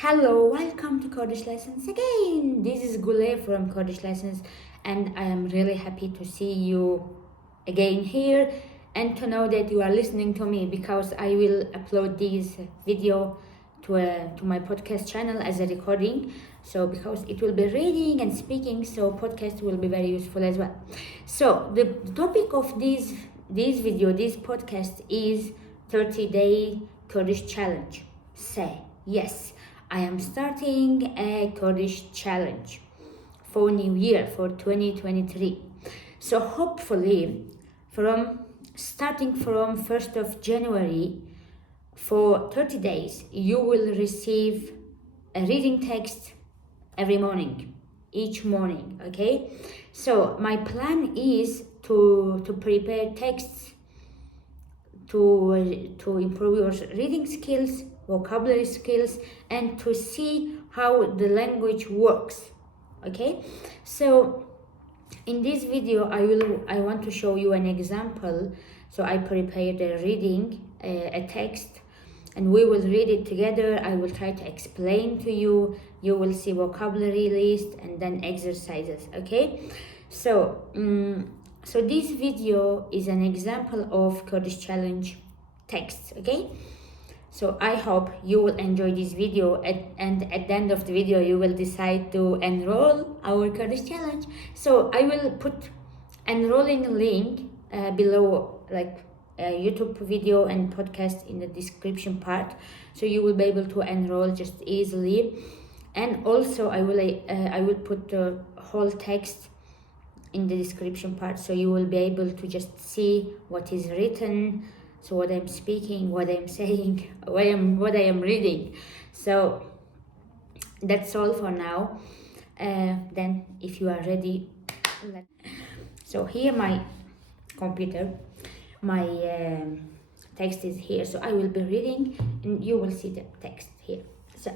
Hello, welcome to Kurdish Lessons again. This is Gule from Kurdish Lessons, and I am really happy to see you again here and to know that you are listening to me, because I will upload this video to my podcast channel as a recording. So because it will be reading and speaking, so podcast will be very useful as well. So the topic of this podcast is 30-day Kurdish challenge. Say yes. I am starting a Kurdish challenge for New Year, for 2023. So hopefully, starting from 1st of January, for 30 days, you will receive a reading text every morning, each morning, okay? So my plan is to prepare texts to improve your reading skills, vocabulary skills, and to see how the language works. Okay, so in this video I want to show you an example. So I prepared a reading, a text, and we will read it together. I will try to explain to you. You will see vocabulary list and then exercises. Okay, so this video is an example of Kurdish challenge text. Okay, so I hope you will enjoy this video, and at the end of the video you will decide to enroll our Kurdish challenge. So I will put enrolling link below, like YouTube video and podcast in the description part, so you will be able to enroll just easily. And also I will put the whole text in the description part, so you will be able to just see what is written, so what I'm speaking, what I'm saying, what I am reading. So that's all for now. Then if you are ready, so here my computer, my text is here, so I will be reading and you will see the text here. So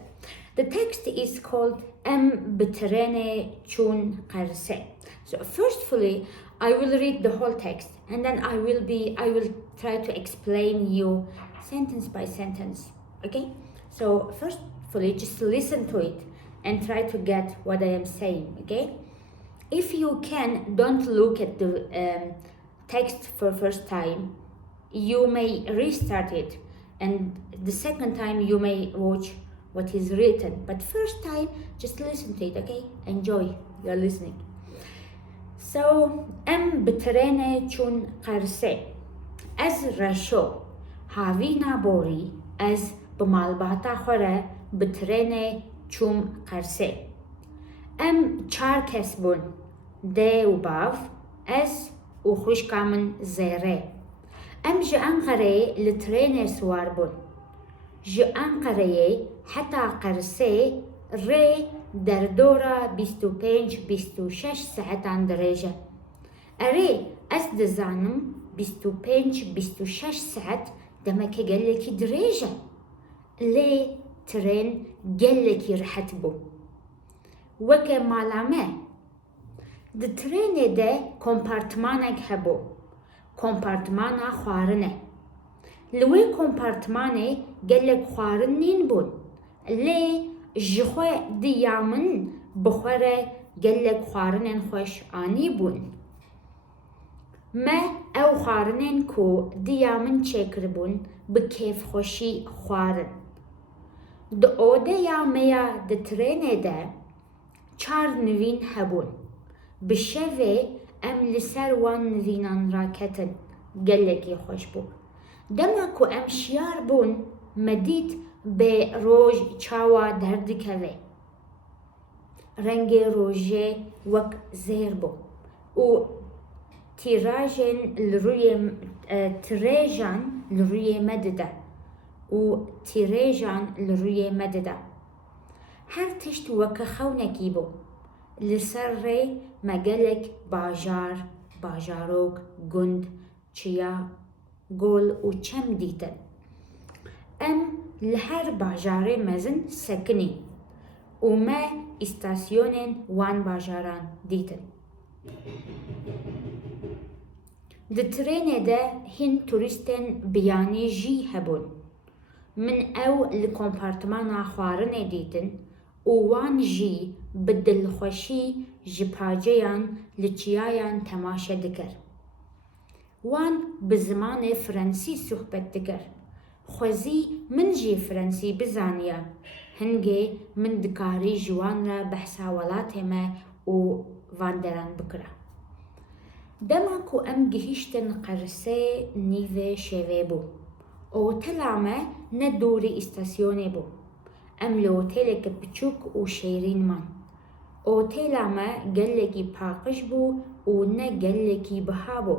the text is called TRêNê Qersê. So firstly, I will read the whole text, and then I will try to explain you sentence by sentence. Okay? So firstly, just listen to it and try to get what I am saying. Okay? If you can, don't look at the text for first time. You may restart it, and the second time you may watch what is written. But first time, just listen to it. Okay? Enjoy. You're listening. So, TRêنê Qersê. Ez Reşo, havîna borî, ez malbata xware TRênê Qersê. Çar kes bun, dê û bav, ez û xwişka min Zêrê. Ji Enqereyê li TRênê siwar bun. Ji Enqereyê heta Qersê rê derdora 25-26 saeten dirêj. Erê ez dizanim 25-26 saet demeke gelekî dirêj. Lê trên gelekî rihet bû. Weke malame. Di TRênê de kompartimanek hebû. Kompartimana xwarinê. Li wê kompartimanê gelek xwarinên bûn. Lê jixwe diya min bixwere gelek xwarinên xweş anî bûn. Me ew xwarinên ku diya min çêkiribûn bi kêfxweşî xwarin. Di odeya me ya di TRênê de 4 nivîn hebûn. Bi şevê em li ser wan nivînan raketin. Gelekî xweş bû. Dema ku em şiyar bûn, me dît bê roj çawa derdikeve. Rengê rojê wek zêr bû. û tîrajan li rûyê me dide. Her tişt weke xewnekî bû. Li ser rê me gelek bajar, bajarok, gund, çiya, gol û çem dîtin. Em li her bajarê mezin sekinî û me îstasyonên wan bajaran dîtin. Di TRênê de hin turîstên biyanî jî hebûn. من او لکومپارتمانا xwarinê dîtin û wan jî bi dilxweşî ji paceyan li çiyayan temaşe dikir. Wan bi zimanê Fransî sohbet dikir. Xwezî min jî Fransî bizaniye. Hingê min dikarî ji wan re behsa welatê me û van deran bikire. Dema ku em gihîştin Qersê nîvê şêvê bû. Otela me ne dûrî îstasyonê bû. Em li otelekî biçûk û şêrîn man. Otela me gelekî paqij bû û ne gelekî biha bû.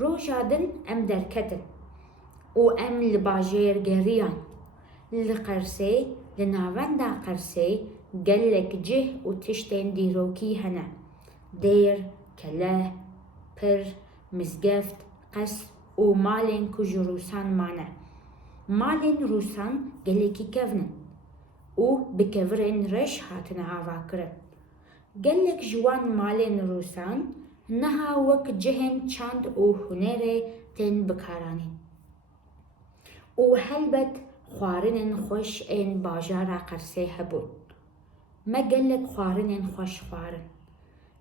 Roja din em derketin û em li bajêr geriyan. Li Qersê, li navenda Qersê gelek cih û tiştên dîrokî hene. Dêr, keleh, pir, mizgeft, qes û malên ku ji Rûsan mane. Malên Rûsan gelekî kevnin û bi kevirên reş hatine avakirin. Gelek ji wan malên Rûsan niha wek cihên çand û hunerê tên bikaranîn. û helbet xwarinên xweş ên bajara Qersê hebûn. Me gelek xwarinên xweş xwarin.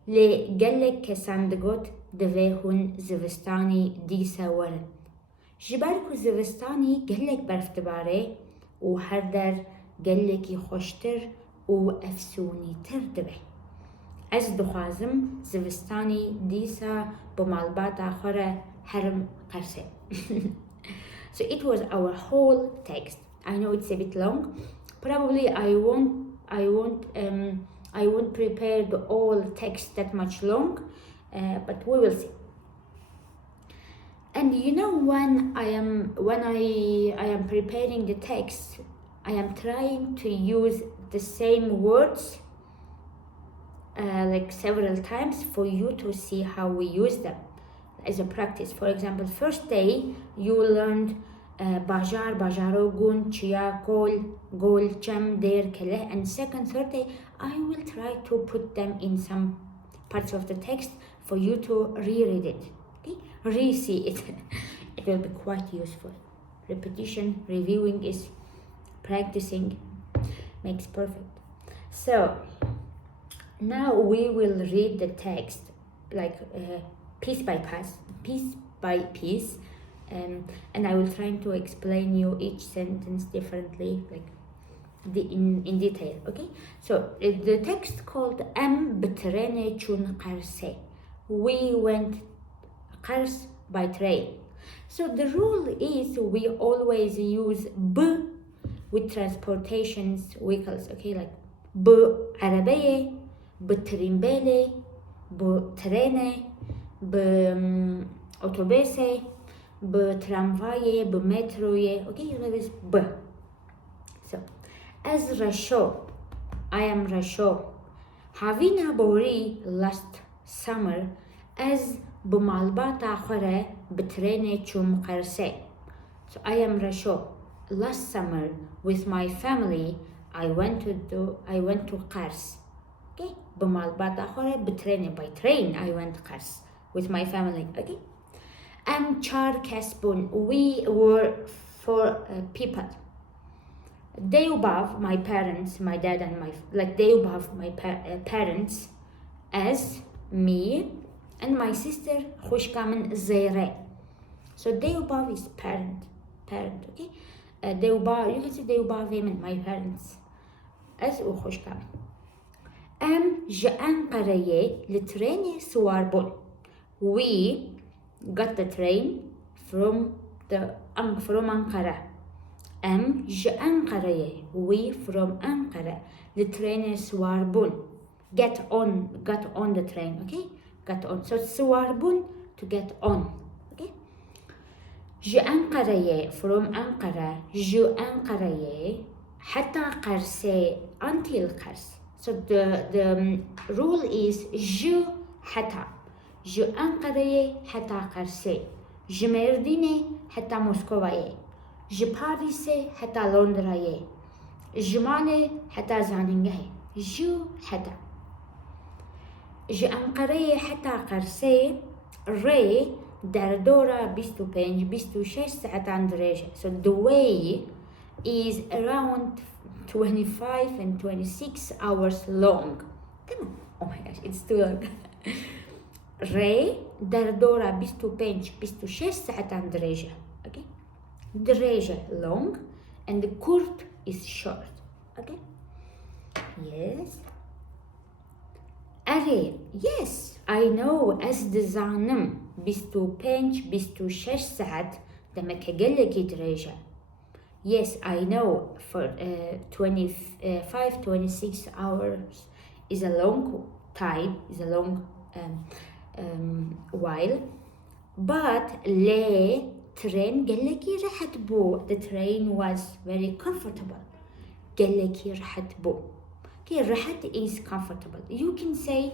Lê gelek kesan digot divê hûn zivistanî dîsa werin. Ji ber ku zivistanî gelek berf dibare û her der gelekî xweştir û efsûnîtir dibe. Ez dixwazim zivistanî dîsa bi malbata xwe re herim Qersê. So it was our whole text. I know it's a bit long. Probably I won't prepare the whole text that much long, but we will see. And you know, when I am preparing the text, I am trying to use the same words like several times for you to see how we use them as a practice. For example, first day you learned bajar, bajaro, gun, chiya, kol, gol, chem, der, keleh, and second, third day I will try to put them in some parts of the text for you to reread it, okay? Re-see it. It will be quite useful. Repetition, reviewing is practicing makes perfect. So now we will read the text like piece by piece, and I will try to explain you each sentence differently, like in detail, okay? So the text called Em TRêNê çûn Qersê. We went Qers by train. So the rule is we always use b with transportations vehicles, okay? Like b arabeye, b trimbele, b TRêNê, b otobese, b tramvaye, b metroye, okay? You know this b. So as Reşo, I am Reşo. Havîna borî last summer as bi malbata xwe re bi TRêNê çûm Qersê. So I am Reşo. Last summer with my family I went to Qers. Okay? Bi malbata xwe re bi TRêNê, by train I went Qers with my family. Okay? Em çar kes bûn. We were four people. They above my parents, my dad and they above my parents as me and my sister xwişka min Zêrê. So they above is parent, okay? They above, you can say they above women, my parents as u xwişka min. Em ji Enqereyê li TRêNê siwar bûn. We got the train from Ankara. Em ji Enqereyê, we from Enqere li TRêNê siwar bûn. Got on the train, okay? Got on. So siwar bûn to get on, okay? Ji Enqereyê, from Enqere, ji Enqereyê heta Qersê, until Qers. So the rule is ji heta. Ji Enqereyê heta Qersê. Ji Mêrdînê heta Moskowayê. Ji Parisê heta Londrayê. Ji Malê heta Zanîngehê. Ji heta. Ji Enqereyê heta Qersê rê derdora 25-26 saetan dirêj. So the way is around 25 and 26 hours long. Oh my gosh, it's too long. ري derdora 25-26 saeten dirêj. Okay, dirêj long and the kurt is short. Okay, yes. Arey, yes, I know as dizanim 25-26 saat demeke gelekî dirêj. Yes, I know for 25-26 hours is a long time, is a long while, but le trên gelekî rihet bu. The train was very comfortable. Gelekî rihet bu. Okay, rihet is comfortable. You can say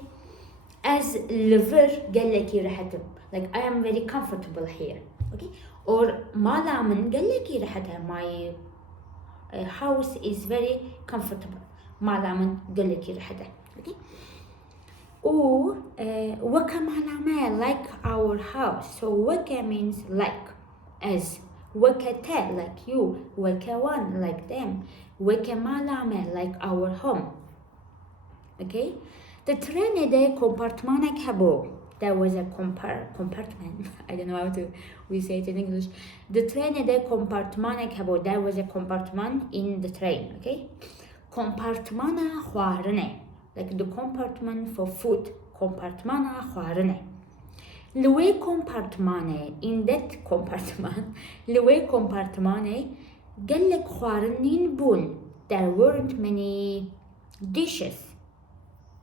as liver gelekî rihet. Like I am very comfortable here. Okay, or malamin gelekî rihet. My house is very comfortable. Malamin gelekî rihet. Okay. Or weke malame, like our house. So weke means like, as weke te, like you, weke one, like them, weke malame, like our home. Okay, the TRêNê kompartimanek hebû. There was a compartment. I don't know how we say it in English. The TRêNê kompartimanek hebû. There was a compartment in the train. Okay, kompartimana xwarinê. Like the compartment for food, kompartimana xwarinê. Weke kompartimanê, in that compartment, weke kompartimanê, gelek xwarinên bûn. There weren't many dishes.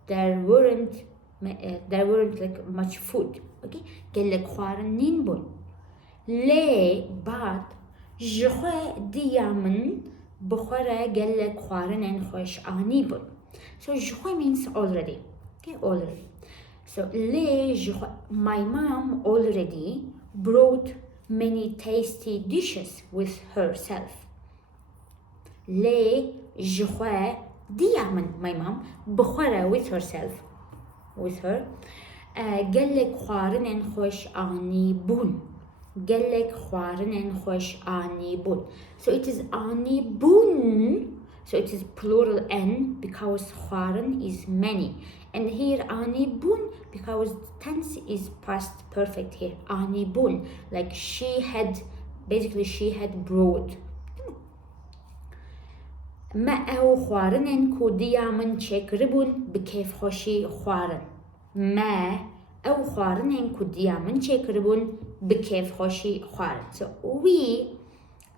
There weren't like much food. Okay, gelek xwarinên bûn. Le but jixwe diya bixwere gelek xwarinên xweş bûn. So jixwe means already. Okay, already. So le jixwe, my mom already brought many tasty dishes with herself. Le jixwe diya my mom bixwere with herself, with her. Gelek xwarinên xweş bûn. Gelek xwarinên xweş bûn. So it is bûn. So it is plural n because xwarin is many. And here bûn because tense is past perfect here. Bûn, like she had brought. ما او xwarinên ku diya min çêkiribûn bi kêfxweşî xwarin. ما او xwarinên ku diya min çêkiribûn bi kêfxweşî xwarin. So we,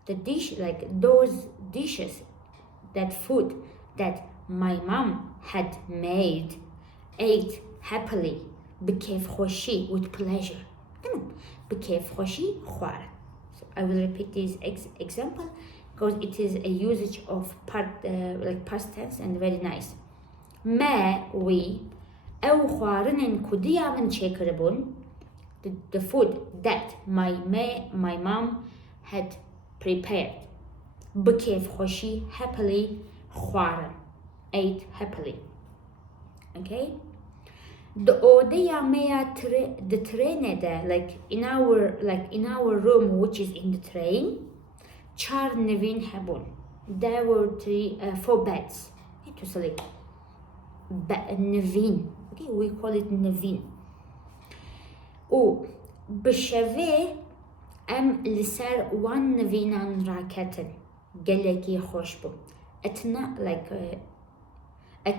the dish, like those dishes, that food that my mom had made, ate happily, b'kêfxweşî, with pleasure. B'kêfxweşî xwarin. So I will repeat this example because it is a usage of like past tense and very nice. ما we أو xwarinên ku diya min çêkiribûn, the food that my mom had prepared. B'kêfxweşî, happily, xwarin, ate happily. Okay? The odeya meya the TRêNê, like in our room, which is in the train, çar nevîn hebûn. There were 4 beds to sleep. Nevîn. Okay, we call it nevîn. O b'şevê em li ser wan nevînan raketin. Gelekî xweş bû. At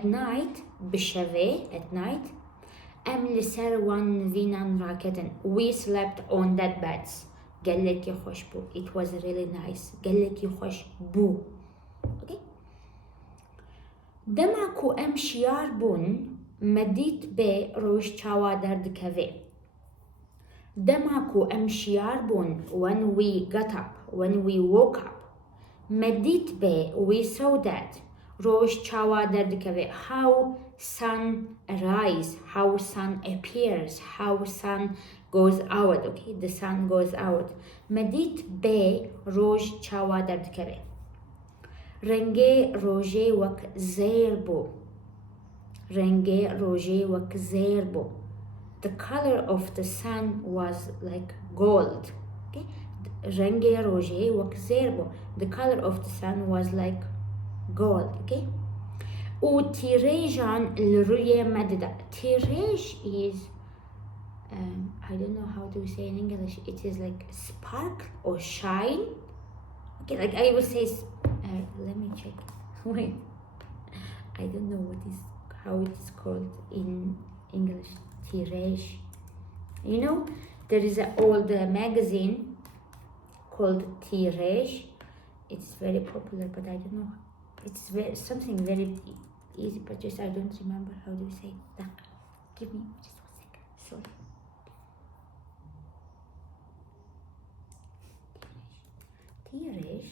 night, b'şevê, at night, em li ser wan nevînan raketin. We slept on that beds. Gelekî xweş bû. It was really nice. Gelekî xweş bû. Okay? Dema ku em şiyar bûn, me dît bê roj çawa derdikevê. Dema ku em şiyar bûn, when we got up, when we woke up, me dît bê, we saw that, roj çawa derdikevê, how sun arise, how sun appears, how sun goes out. Okay, the sun goes out. Me dît bê roj çawa derdikevê. Rengê rojê wek zêr bû. Rengê rojê wek zêr bû. The color of the sun was like gold. Okay, رنگ روژه وک زیر بو. The color of the sun was like gold. Okay. و تیرێژان لروی مددا. تیرێژ is I don't know how to say in English. It is like sparkle or shine. Okay, like I will say. Let me check. Wait, I don't know how it is called in English. Dirêj. You know, there is an old magazine called Dirêj. It's very popular, but I don't know. It's something very easy, but just I don't remember how to say that. Give me just 1 second. Sorry. Dirêj.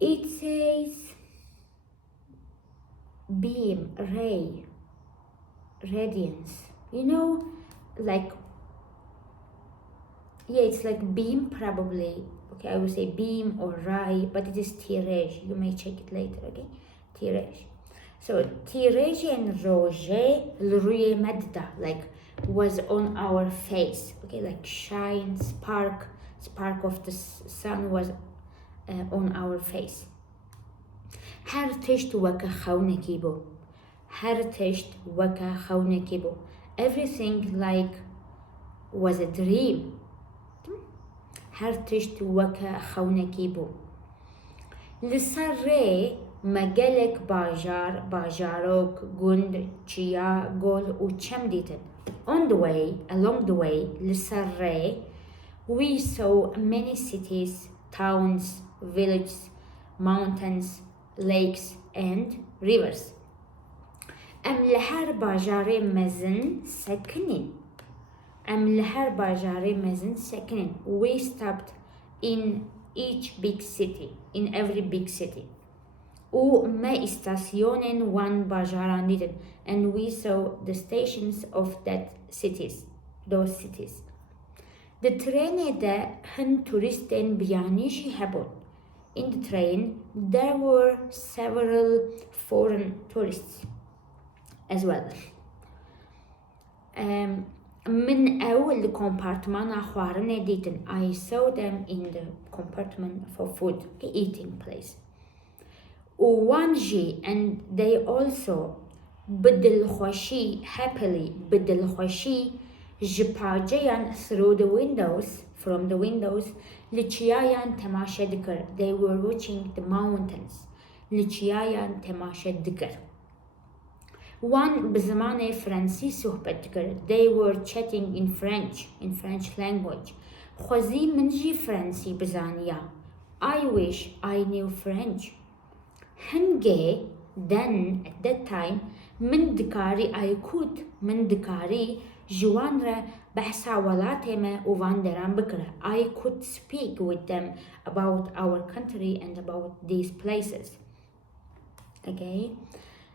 It says beam, ray, radiance. You know, like, yeah, it's like beam probably. Okay, I will say beam or ray, but it is dirêj. You may check it later, okay? Dirêj. So dirêj and roje l'ruye madda, like was on our face. Okay, like shine, spark of the sun was on our face. هر تشت وکه خونکی بو. هر تشت وکه خونکی بو. Everything like was a dream. هر تشت وکه خونکی بو. لسره مگلک باجاروک گند چیا گل و چم دیتن. On the way, along the way, لسره we saw many cities, towns, villages, mountains, lakes and rivers. ام لهر باجاره مزن سکنین. ام لهر باجاره مزن سکنین. We stopped in each big city, in every big city. و ما استاسيونن وان باجاران دیدن. And we saw the stations of those cities. The TRêNê ده هن توریستن بیانیشی هبون. In the train, there were several foreign tourists as well. من أول kompartimana xwarinê دیدن. I saw them in the compartment for food, eating place. and they also بدلخوشی happily بدلخوشی جپاجیان through the windows from the windows لچیایان تماشا دکر. They were watching the mountains. لچیایان تماشا دکر. بزمان فرنسی صحبت دکر. They were chatting in French language. خوزی منجی فرنسی بزانیا. I wish I knew French. هنگه then at that time من دکاری جوان را بحثاولات ما وان دران بکره. I could speak with them about our country and about these places. Okay.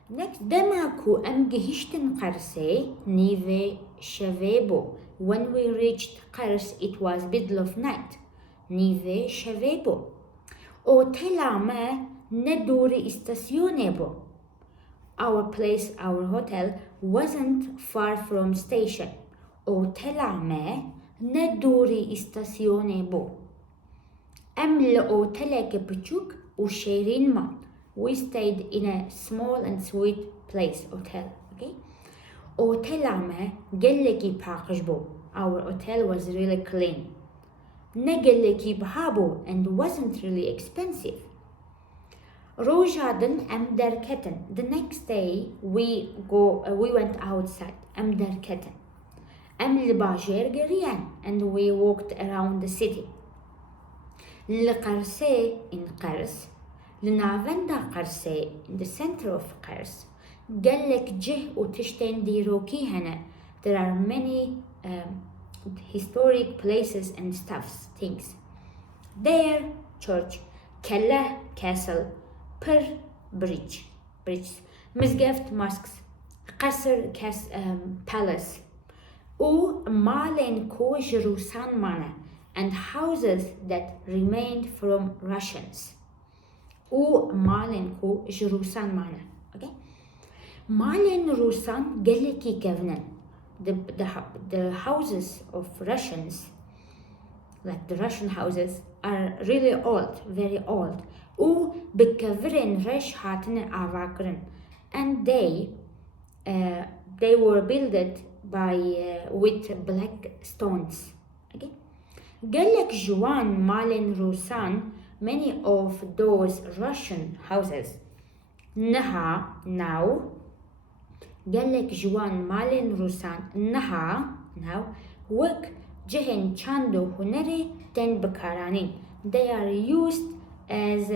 Next, دماکو ام گهشتن قرسه نیوه شویبو. When we reached Qersê, it was middle of night. نیوه شویبو. اوتلامه ندوری استاسیونه بو. Our hotel wasn't far from station. اوتلامه ندوری استاسیونه بو. ام لأوتلک بچوک و شیرین ما. We stayed in a small and sweet place, hotel. Okay. اوتلامه gelekî پاکش بو. Our hotel was really clean. نه gelekî بهابو and wasn't really expensive. روجادن ام درکتن. The next day we went outside. ام درکتن. ام لباجر گریان and we walked around the city. لقرسه in Qersê. لناوندا قرسه in the center of Qersê. gelek وتشتين ديروكي هنا. There are many historic places and things. There, church. كله castle. bridge. مزقفت mosques. قصر palace. و مالن كو جروسان مانا and houses that remained from Russians. و مالن كو جروسان مانا. Okay. malên Rûsan gelekî kevnin. The houses of Russians, like the Russian houses, are really old, very old. û bi kevirên reş hatine avakirin. And they were built with black stones. Okay? Gelek jiwan malên Rûsan, many of those Russian houses, now, gelek jiwan malên Rûsan now, wek cihên çand û hunerê tên bikaranîn. They are used as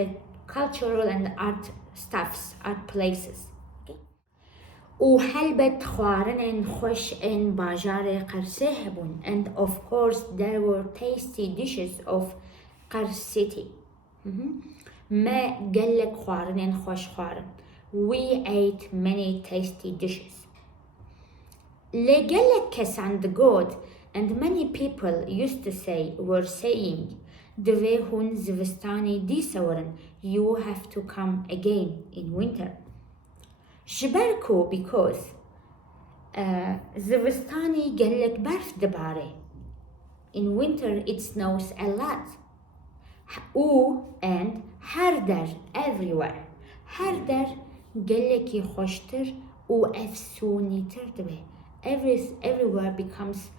cultural and art stuffs, art places. Okay? û helbet xwarinên xweş ên bajarê Qersê hebûn. And of course there were tasty dishes of Qersê. Me gelek xwarinên xweş xwarin. We ate many tasty dishes. Lê gelek kesan digot, and many people used to say, were saying, divê hûn zivistanê dîsa werin, you have to come again in winter. Ji ber ku because zivistanê gelek berf dibare. In winter it snows a lot. And her der everywhere. Her der gelekî xweştir û efsûnîtir dibe. Everywhere becomes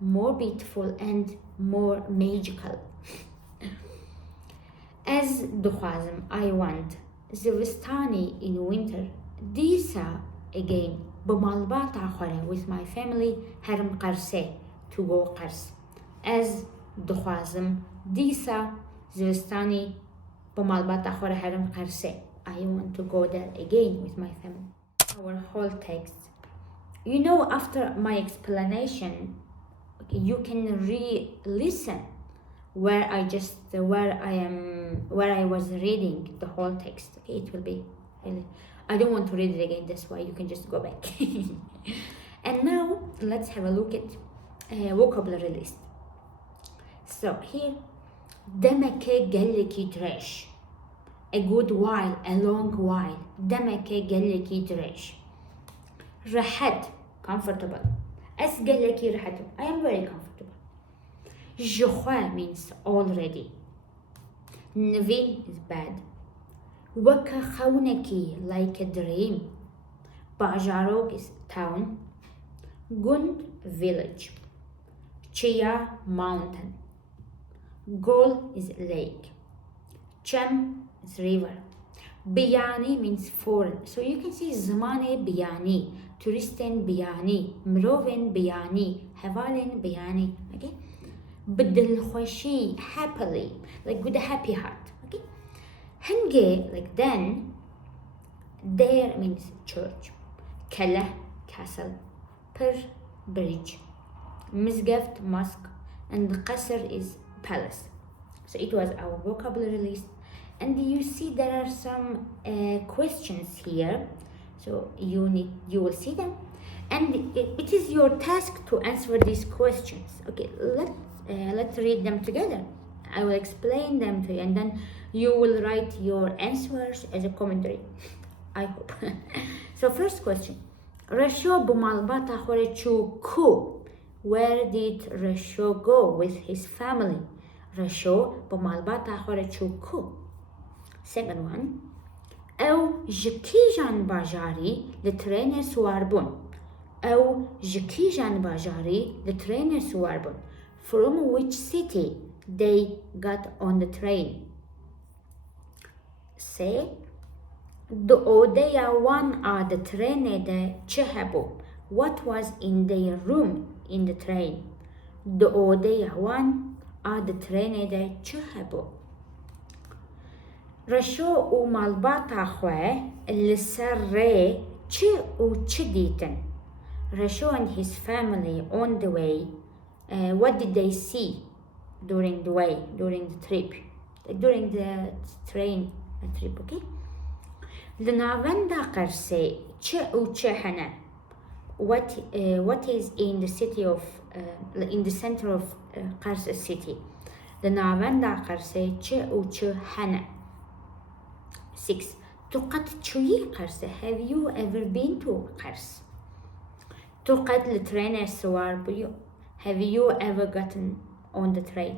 more beautiful and more magical. Ez dixwazim, I want, zivistanê in winter, dîsa again, bi malbata xwe with my family herim Qersê, to go Qers. Ez dixwazim, dîsa zivistanê bi malbata xwe herim Qersê. I want to go there again with my family. Our whole text. You know, after my explanation, you can re-listen where I was reading the whole text. Okay, it will be really. I don't want to read it again. That's why you can just go back. And now let's have a look at vocabulary list. So here, demeke, gelekî, dirêj. A good while, a long while. Demeke, gelekî, dirêj. Rihet, comfortable. As gelekî rihetim, I am very comfortable. Jixwe means already. Nivîn is bad. Weke xewnekî, like a dream. Bajarok is town. Gund, village. Çiya, mountain. Gol is lake. Chem is river. Biyani means foreign. So you can see zamane biyani, turisten biyani, mirovên biyani, hevalên biyani. Okay? Bidilxweşî, happily, like with a happy heart. Okay? Henge, like then. There means church. Keleh, castle. Pir, bridge. Mizgeft, mosque. And Qersê is palace. So it was our vocabulary list. And you see there are some questions here. So you will see them. And it is your task to answer these questions. Okay, let's read them together. I will explain them to you, and then you will write your answers as a commentary. I hope. So first question. Reşo bu malbata xwe çû ku? Where did Reşo go with his family? Reşo bu malbata xwe çû ku? Second one. Ew ji kîjan bajarî li trênê siwar bûn? Ew ji kîjan bajarî li trênê siwar bûn? From which city they got on the train? Say, di odeya wan a di trênê de çi hebû? What was in their room in the train? Di odeya wan a di trênê de çi hebû? Reşo û malbata xwe li ser rê çi û çi dîtin? Reşo and his family on the way, what did they see during the way, during the trip, during the train trip, okay? Li navenda Qersê çi û çi hene? What is in the city of, in the center of Qersê city? Li navenda Qersê çi û çi hene? 6. تقد تشوي قرص. Have you ever been to قرص? تقد لترين siwar بيو. Have you ever gotten on the train?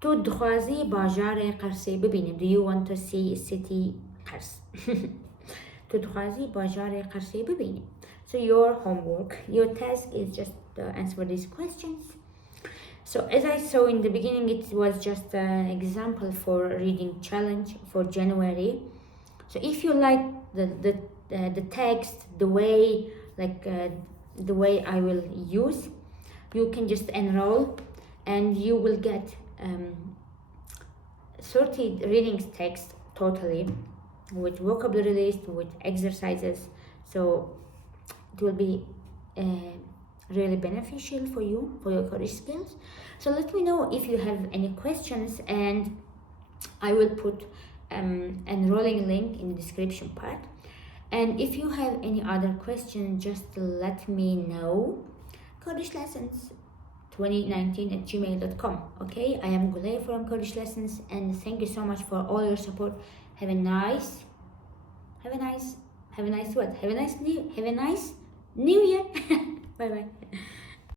تو دخوازی باجار قرصی ببینیم. Do you want to see city قرص? تو دخوازی باجار قرصی ببینیم. So your homework, your task is just answer these questions. So as I saw in the beginning, it was just an example for reading challenge for January. So if you like the text, the way I will use, you can just enroll, and you will get 30 readings text totally, with vocabulary list, with exercises. So it will be really beneficial for you, for your Kurdish skills. So let me know if you have any questions, and I will put enrolling link in the description part. And if you have any other questions, just let me know. Kurdish lessons 2019@gmail.com. Okay, I am Gulay from Kurdish Lessons, and thank you so much for all your support. Have a nice what? Have a nice new year. Bye bye.